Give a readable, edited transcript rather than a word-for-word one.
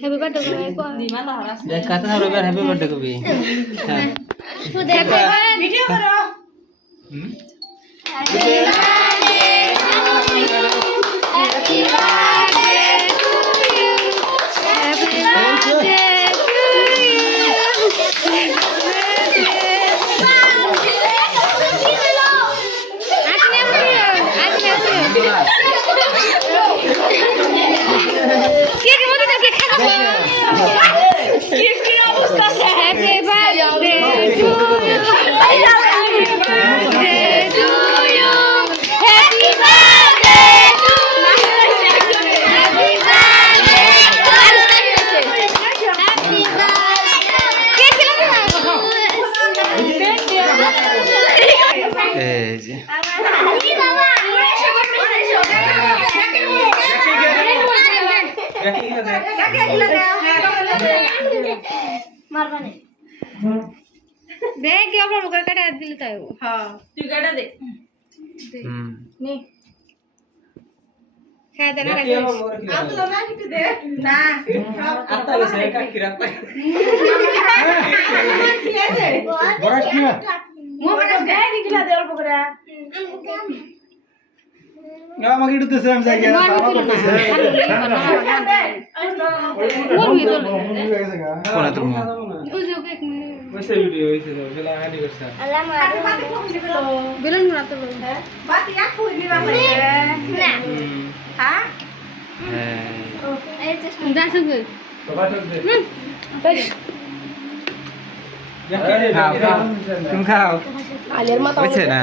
happy birthday দেখ কত রবিবার হ্যাপি বার্থডে কবি হ্যাঁ ভিডিও করো দেখ কি আমরা লোকের কাটা দিলে তাই হ্যাঁ তুই কাটা দে নে খায় দেনা রাখি আপ তো না কিছু দে না আত্তা গেছে একা কি রাখতে কি আছে বড় কি মো বড় দেই দিলা দে অল্প করে আমাকে একটু দেশে আমি যাই বাবা করতেছে কোন তোর মা ওইসে ভিডিও ওইসে দাও চলা হানি করছ বেলুন না তো বাতি রাখো নি বাবা না হ্যাঁ এই যে যা সঙ্গে সবাই দে তুমি খাও আলের মতো হইছে না